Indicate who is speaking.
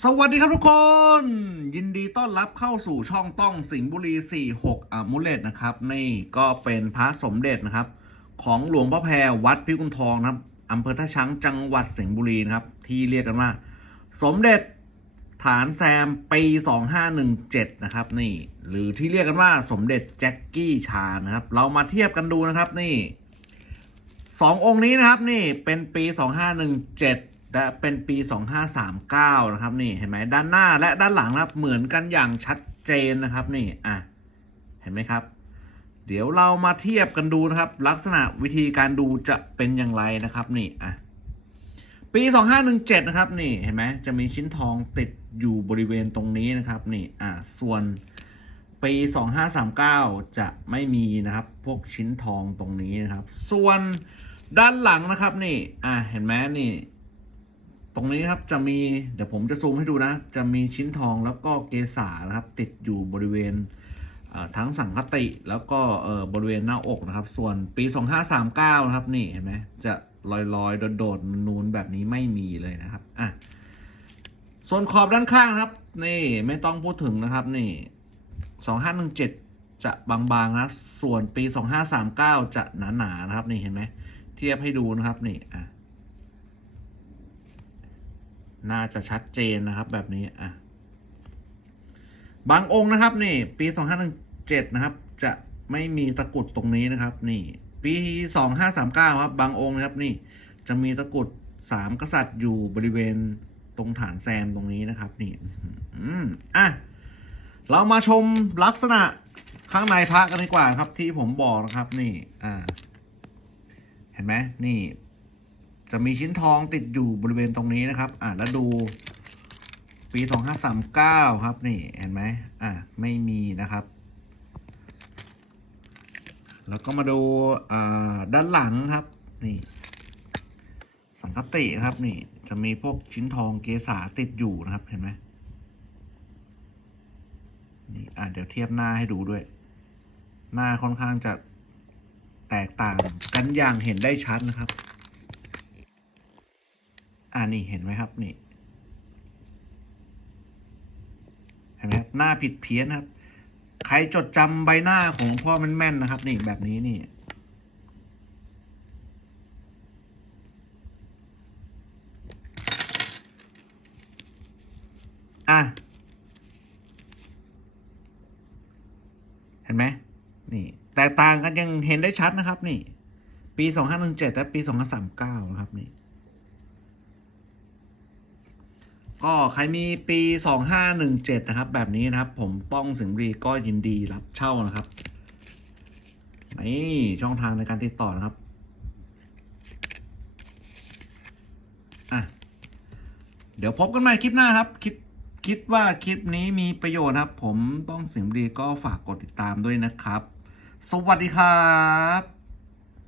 Speaker 1: สวัสดีครับทุกคน ยินดีต้อนรับเข้าสู่ช่องต้องสิงห์บุรี 46อามุเลตนะครับ นี่ก็เป็นพระสมเด็จนะครับ ของหลวงพ่อแพรวัดพิกุลทองนะครับอำเภอท่าช้างจังหวัดสิงห์บุรีนะครับ ที่เรียกกันว่า สมเด็จฐานแซมปี 2517 นะครับ นี่ หรือที่เรียกกันว่าสมเด็จแจ็คกี้ชานะครับ เรามาเทียบกันดูนะครับนี่สององค์นี้นะครับนี่เป็นปี 2517 เป็นปี 2539 นะครับนี่เห็นไหมด้านหน้าและด้านหลังนะครับเหมือนกันอย่างชัดเจนนะครับนี่อะเห็นไหมครับ เดี๋ยวเรามาเทียบกันดูนะครับ ลักษณะวิธีการดูจะเป็นอย่างไรนะครับนี่อะปี 2517 นะครับนี่เห็นไหมจะมีชิ้นทองติดอยู่บริเวณตรงนี้นะครับนี่อะส่วนปี 2539 จะไม่มีนะครับ พวกชิ้นทองตรงนี้นะครับ ส่วนด้านหลังนะครับนี่อะเห็นไหมนี่ ตรงนี้ครับจะมีเดี๋ยวผมจะซูมให้ดูนะ จะมีชิ้นทองแล้วก็เกสานะครับ ติดอยู่บริเวณทั้งสังคติแล้วก็บริเวณหน้าอกนะครับ ส่วนปี 2539 นะครับนี่เห็นไหมจะลอยลอยๆโดดๆนูนแบบนี้ไม่มีเลยนะครับอะส่วนขอบด้านข้างครับ นี่ไม่ต้องพูดถึงนะครับ นี่สองห้าหนึ่งเจ็ดจะบางๆนะส่วนปีสองห้าสามเก้าจะหนาๆนะครับ นี่เห็นไหมเทียบให้ดูนะครับนี่อะ น่าจะชัดเจนนะครับ แบบนี้อะบางองค์นะครับนี่ ปีสองห้าหนึ่งเจ็ดนะครับ จะไม่มีตะกุดตรงนี้นะครับ นี่ ปีสองห้าสามเก้าครับ บางองค์นะครับนี่ จะมีตะกุดสามกษัตริย์อยู่บริเวณตรงฐานแซมตรงนี้นะครับ นี่อืมอะเรามาชมลักษณะข้างในพระกันดีกว่าครับ ที่ผมบอกนะครับ นี่ อ่า เห็นไหมนี่ จะมีชิ้นทองติดอยู่บริเวณตรงนี้นะครับ อ่าแล้วดูปีสองห้าสามเก้าครับ นี่เห็นไหมอ่าไม่มีนะครับ แล้วก็มาดูอ่าด้านหลังครับ นี่ สังคติครับนี่ จะมีพวกชิ้นทองเกษาติดอยู่นะครับเห็นไหมนี่อะเดี๋ยวเทียบหน้าให้ดูด้วย หน้าค่อนข้างจะแตกต่างกันอย่างเห็นได้ชัดนะครับ นี่เห็นไหมครับนี่เห็นไหมครับหน้าผิดเพี้ยนครับ ใครจดจำใบหน้าของพ่อแม่นๆนะครับ นี่แบบนี้นี่อะเห็นไหมนี่ แตกต่างกันยังเห็นได้ชัดนะครับ นี่ ปีสองห้าหนึ่งเจ็ดและปีสองห้าสามเก้านะครับนี่ ก็ใครมีปีสองห้าหนึ่งเจ็ดนะครับ แบบนี้นะครับ ผมป้องสิงห์บุรีก็ยินดีรับเช่านะครับนี่ช่องทางในการติดต่อนะครับอะเดี๋ยวพบกันใหม่คลิปหน้าครับ คิดคิดว่าคลิปนี้มีประโยชน์ครับ ผมต้องสิงห์บุรีก็ฝากกดติดตามด้วยนะครับ สวัสดีครับ